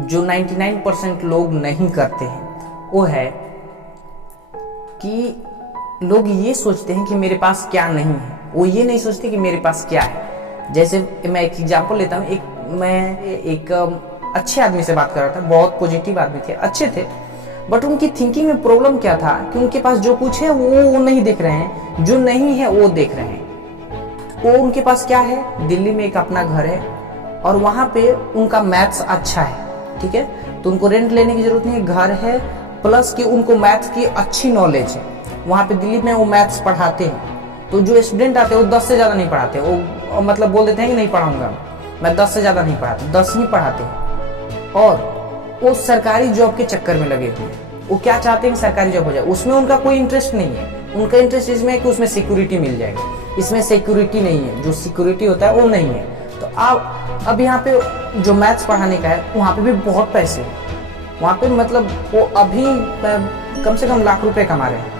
जो 99% लोग नहीं करते हैं वो है कि लोग ये सोचते हैं कि मेरे पास क्या नहीं है, वो ये नहीं सोचते कि मेरे पास क्या है। जैसे मैं एक एग्जांपल लेता हूँ, मैं एक अच्छे आदमी से बात कर रहा था, बहुत पॉजिटिव आदमी थे, अच्छे थे, बट उनकी थिंकिंग में प्रॉब्लम क्या था कि उनके पास जो कुछ है वो नहीं देख रहे हैं, जो नहीं है वो देख रहे हैं। वो उनके पास क्या है, दिल्ली में एक अपना घर है और वहाँ पे उनका मैथ्स अच्छा है, ठीक है, तो उनको रेंट लेने की जरूरत नहीं है, घर है, प्लस कि उनको मैथ्स की अच्छी नॉलेज है। वहाँ पे दिल्ली में वो मैथ्स पढ़ाते हैं, तो जो स्टूडेंट आते हैं वो 10 से ज़्यादा नहीं पढ़ाते, वो मतलब बोल देते हैं कि नहीं पढ़ाऊंगा मैं 10 से ज़्यादा नहीं पढ़ाता, 10 ही पढ़ाते हैं। और वो सरकारी जॉब के चक्कर में लगे हुए हैं, वो क्या चाहते हैं कि सरकारी जॉब हो जाए, उसमें उनका कोई इंटरेस्ट नहीं है। उनका इंटरेस्ट इसमें है कि उसमें सिक्योरिटी मिल जाएगी, इसमें सिक्योरिटी नहीं है, जो सिक्योरिटी होता है वो नहीं है। तो अब यहाँ पे जो मैथ्स पढ़ाने का है वहाँ पे भी बहुत पैसे हैं, वहाँ पे मतलब वो अभी कम से कम लाख रुपए कमा रहे हैं।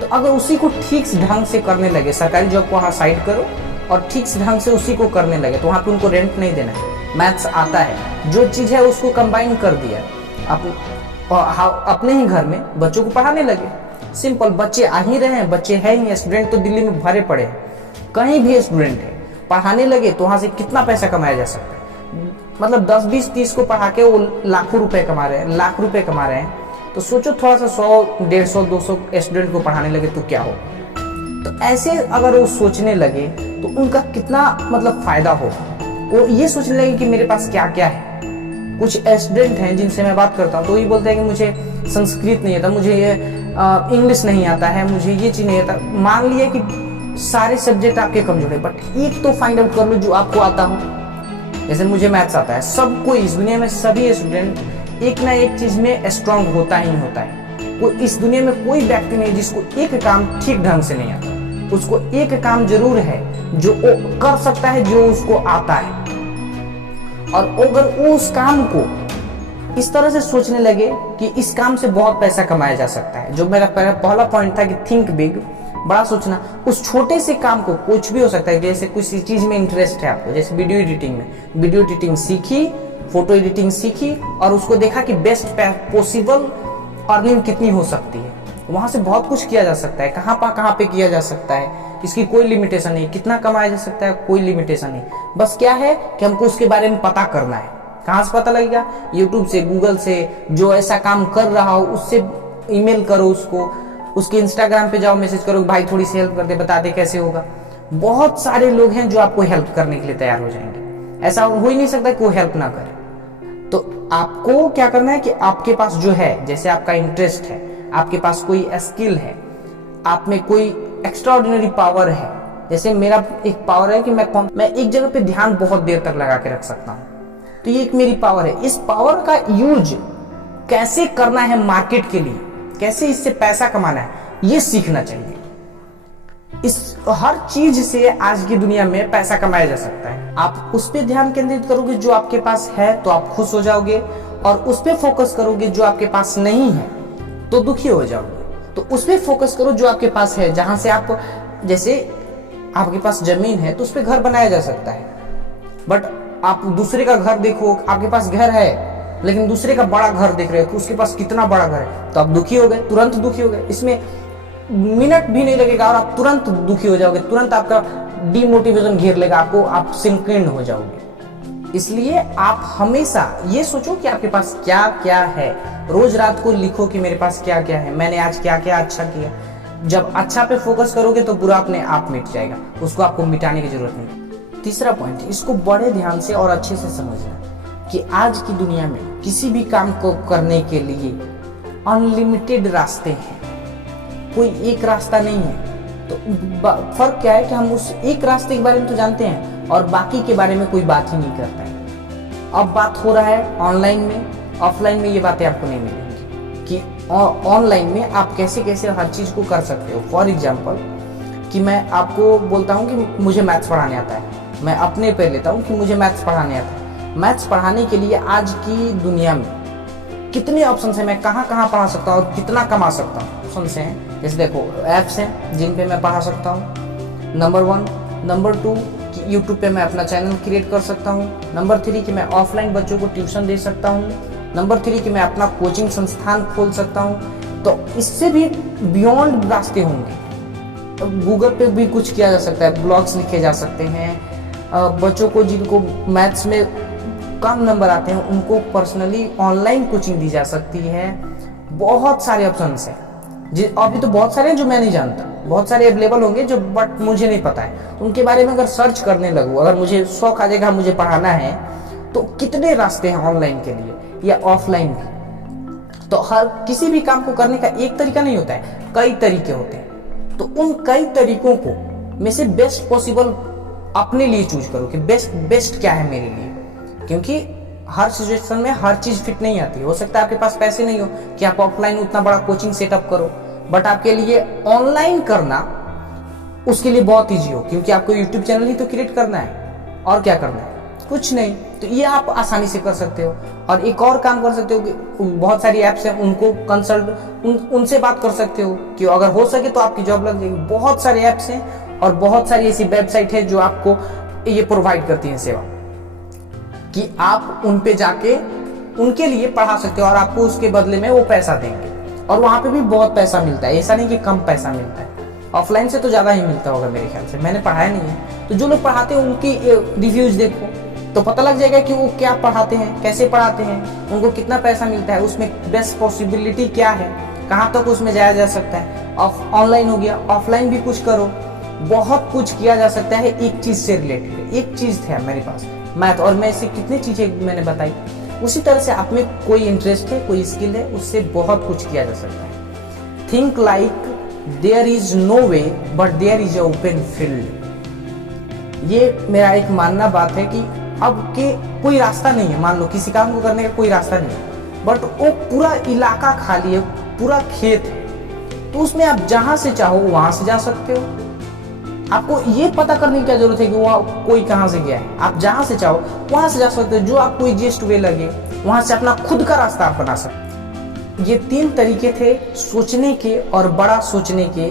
तो अगर उसी को ठीक से ढंग से करने लगे, सरकारी जॉब को वहाँ साइड करो और ठीक से ढंग से उसी को करने लगे, तो वहाँ पे उनको रेंट नहीं देना है, मैथ्स आता है, जो चीज़ है उसको कंबाइन कर दिया, अपने ही घर में बच्चों को पढ़ाने लगे। सिंपल, बच्चे आ ही रहे हैं, बच्चे हैं ही, स्टूडेंट तो दिल्ली में भरे पड़े हैं, कहीं भी स्टूडेंट है, पढ़ाने लगे तो वहाँ से कितना पैसा कमाया जा सकता है। मतलब 10, 20, 30 को पढ़ा के वो लाखों रुपए कमा रहे हैं, लाख रुपए कमा रहे हैं। तो सोचो थोड़ा सा 100, 150, 200 स्टूडेंट को पढ़ाने लगे तो क्या हो। तो ऐसे अगर वो सोचने लगे तो उनका कितना मतलब फायदा होगा। वो ये सोचने लगे कि मेरे पास क्या क्या है। कुछ स्टूडेंट हैं जिनसे मैं बात करता हूँ तो ये बोलते हैं कि मुझे संस्कृत नहीं आता, मुझे ये इंग्लिश नहीं आता है, मुझे ये चीज़ नहीं आता। मान लिया कि सारे सब्जेक्ट आपके कमजोर है, बट एक तो फाइंड आउट कर लो जो आपको आता हो। जैसे मुझे मैथ्स आता है, सब कोई इस दुनिया में सभी स्टूडेंट एक ना एक चीज में स्ट्रांग होता ही होता है। कोई इस दुनिया में कोई व्यक्ति नहीं जिसको एक काम ठीक ढंग से नहीं आता, उसको एक काम जरूर है जो वो कर सकता है, जो उसको आता है। और अगर वो उस काम को इस तरह से सोचने लगे कि इस काम से बहुत पैसा कमाया जा सकता है, जो मेरा पहला पॉइंट था कि थिंक बिग, बड़ा सोचना। उस छोटे से काम को, कुछ भी हो सकता है, जैसे किसी चीज में इंटरेस्ट है आपको, जैसे वीडियो एडिटिंग में, वीडियो एडिटिंग सीखी, फोटो एडिटिंग सीखी और उसको देखा कि बेस्ट पॉसिबल अर्निंग कितनी हो सकती है, वहां से बहुत कुछ किया जा सकता है। कहाँ पे किया जा सकता है, इसकी कोई लिमिटेशन नहीं, कितना कमाया जा सकता है कोई लिमिटेशन नहीं। बस क्या है कि हमको उसके बारे में पता करना है। कहाँ से पता लगेगा? यूट्यूब से, गूगल से, जो ऐसा काम कर रहा हो उससे ईमेल करो उसको, उसके इंस्टाग्राम पे जाओ, मैसेज करो, भाई थोड़ी सी हेल्प कर दे, बता दे कैसे होगा। बहुत सारे लोग हैं जो आपको हेल्प करने के लिए तैयार हो जाएंगे। ऐसा हो ही नहीं सकता कि वो हेल्प ना करे। तो आपको क्या करना है कि आपके पास जो है, जैसे आपका इंटरेस्ट है, आपके पास कोई स्किल है, आप में कोई एक्स्ट्राऑर्डिनरी पावर है। जैसे मेरा एक पावर है कि मैं एक जगह पे ध्यान बहुत देर तक लगा के रख सकता हूँ, तो ये एक मेरी पावर है। इस पावर का यूज कैसे करना है मार्केट के लिए, कैसे इससे पैसा कमाना है, ये सीखना चाहिए। इस हर चीज से आज की दुनिया में पैसा कमाया जा सकता है। आप उस पर ध्यान केंद्रित करोगे जो आपके पास है तो आप खुश हो जाओगे, और उस पर फोकस करोगे जो आपके पास नहीं है तो दुखी हो जाओगे। तो उस पर फोकस करो जो आपके पास है, जहां से आप, जैसे आपके पास जमीन है तो उस पर घर बनाया जा सकता है, बट आप दूसरे का घर देखो, आपके पास घर है लेकिन दूसरे का बड़ा घर देख रहे हो कि उसके पास कितना बड़ा घर है, तो आप दुखी हो गए, तुरंत दुखी हो गए। इसमें मिनट भी नहीं लगेगा और आप तुरंत दुखी हो जाओगे, तुरंत आपका डिमोटिवेशन घेर लेगा आपको, आप सिंकिंग हो जाओगे। इसलिए आप हमेशा ये सोचो कि आपके पास क्या क्या है। रोज रात को लिखो कि मेरे पास क्या क्या है, मैंने आज क्या क्या अच्छा किया। जब अच्छा पे फोकस करोगे तो बुरा अपने आप मिट जाएगा, उसको आपको मिटाने की जरूरत नहीं। तीसरा पॉइंट, इसको बड़े ध्यान से और अच्छे से समझना कि आज की दुनिया में किसी भी काम को करने के लिए अनलिमिटेड रास्ते हैं, कोई एक रास्ता नहीं है। तो फर्क क्या है कि हम उस एक रास्ते के बारे में तो जानते हैं और बाकी के बारे में कोई बात ही नहीं करता है। अब बात हो रहा है ऑनलाइन में, ऑफलाइन में ये बातें आपको नहीं मिलेंगी कि ऑनलाइन में आप कैसे कैसे हर चीज को कर सकते हो। फॉर एग्जाम्पल कि मैं आपको बोलता हूँ कि मुझे मैथ्स पढ़ाने आता है, मैं अपने पे लेता हूँ कि मुझे मैथ्स पढ़ाने आता है। मैथ्स पढ़ाने के लिए आज की दुनिया में कितने ऑप्शन है, मैं कहाँ कहाँ पढ़ा सकता हूँ और कितना कमा सकता हूँ। ऑप्शन हैं, जैसे देखो ऐप्स हैं जिन पे मैं पढ़ा सकता हूँ, नंबर 1। नंबर 2 कि यूट्यूब पे मैं अपना चैनल क्रिएट कर सकता हूँ। नंबर 3 कि मैं ऑफलाइन बच्चों को ट्यूशन दे सकता हूँ। नंबर 3 कि मैं अपना कोचिंग संस्थान खोल सकता हूँ। तो इससे भी बियॉन्ड रास्ते होंगे। गूगल पे भी कुछ किया जा सकता है, ब्लॉग्स लिखे जा सकते हैं। बच्चों को जिनको मैथ्स में कम नंबर आते हैं उनको पर्सनली ऑनलाइन कोचिंग दी जा सकती है। बहुत सारे ऑप्शंस हैं अभी तो बहुत सारे हैं जो मैं नहीं जानता, बहुत सारे अवेलेबल होंगे जो बट मुझे नहीं पता है। तो उनके बारे में अगर सर्च करने लगूँ, अगर मुझे शौक आ जाएगा मुझे पढ़ाना है, तो कितने रास्ते हैं ऑनलाइन के लिए या ऑफलाइन भी। तो हर किसी भी काम को करने का एक तरीका नहीं होता है, कई तरीके होते हैं। तो उन कई तरीकों को में से बेस्ट पॉसिबल अपने लिए चूज करो कि बेस्ट क्या है मेरे लिए, क्योंकि हर सिचुएशन में हर चीज फिट नहीं आती। हो सकता है आपके पास पैसे नहीं हो कि आप ऑफलाइन उतना बड़ा कोचिंग सेटअप करो, बट आपके लिए ऑनलाइन करना उसके लिए बहुत ईजी हो, क्योंकि आपको यूट्यूब चैनल ही तो क्रिएट करना है और क्या करना है, कुछ नहीं। तो ये आप आसानी से कर सकते हो। और एक और काम कर सकते हो कि बहुत सारी ऐप्स हैं, उनको कंसल्ट उनसे बात कर सकते हो कि अगर हो सके तो आपकी जॉब लग जाएगी। बहुत सारे ऐप्स हैं और बहुत सारी ऐसी वेबसाइट है जो आपको ये प्रोवाइड करती है सेवा कि आप उन पे जाके उनके लिए पढ़ा सकते हो और आपको उसके बदले में वो पैसा देंगे। और वहां पे भी बहुत पैसा मिलता है, ऐसा नहीं कि कम पैसा मिलता है। ऑफलाइन से तो ज्यादा ही मिलता होगा मेरे ख्याल से, मैंने पढ़ाया नहीं है। तो जो लोग पढ़ाते हैं उनकी रिव्यूज देखो तो पता लग जाएगा कि वो क्या पढ़ाते हैं, कैसे पढ़ाते हैं, उनको कितना पैसा मिलता है, उसमें बेस्ट पॉसिबिलिटी क्या है, कहाँ तक उसमें जाया जा सकता है। ऑनलाइन हो गया, ऑफलाइन भी कुछ करो, बहुत कुछ किया जा सकता है एक चीज से रिलेटेड। एक चीज था मेरे पास मैथ, और मैं इससे कितनी चीजें मैंने बताई। उसी तरह से आप में कोई इंटरेस्ट है, कोई स्किल है, उससे बहुत कुछ किया जा सकता है। Think like there is no way but there is a open field. ये मेरा एक मानना बात है कि अब के कोई रास्ता नहीं है, मान लो किसी काम को करने का कोई रास्ता नहीं है, बट वो पूरा इलाका खाली है, पूरा खेत है, तो उसमें आप जहां से चाहो वहां से जा सकते हो। आपको ये पता करने की क्या जरूरत है कि वो कोई कहां से गया है, आप जहां से चाहो वहां से जा सकते हो। जो आपको इजीएस्ट वे लगे वहां से अपना खुद का रास्ता आप बना सकते। ये 3 तरीके थे सोचने के और बड़ा सोचने के,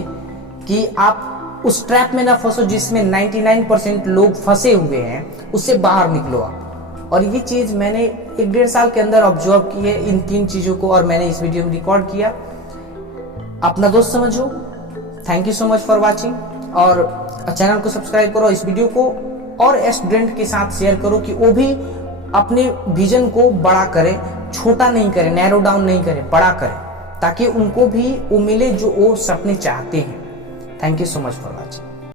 कि आप उस ट्रैप में ना फंसो जिसमें 99% लोग फंसे हुए हैं, उससे बाहर निकलो आप। और ये चीज मैंने 1-1.5 साल के अंदर ऑब्जर्व की है, इन 3 चीजों को, और मैंने इस वीडियो में रिकॉर्ड किया। अपना दोस्त समझो। Thank you so much for watching, और चैनल को सब्सक्राइब करो, इस वीडियो को और स्टूडेंट के साथ शेयर करो कि वो भी अपने विजन को बड़ा करें, छोटा नहीं करें, नैरो डाउन नहीं करें, बड़ा करें, ताकि उनको भी वो मिले जो वो सपने चाहते हैं। Thank you so much for watching.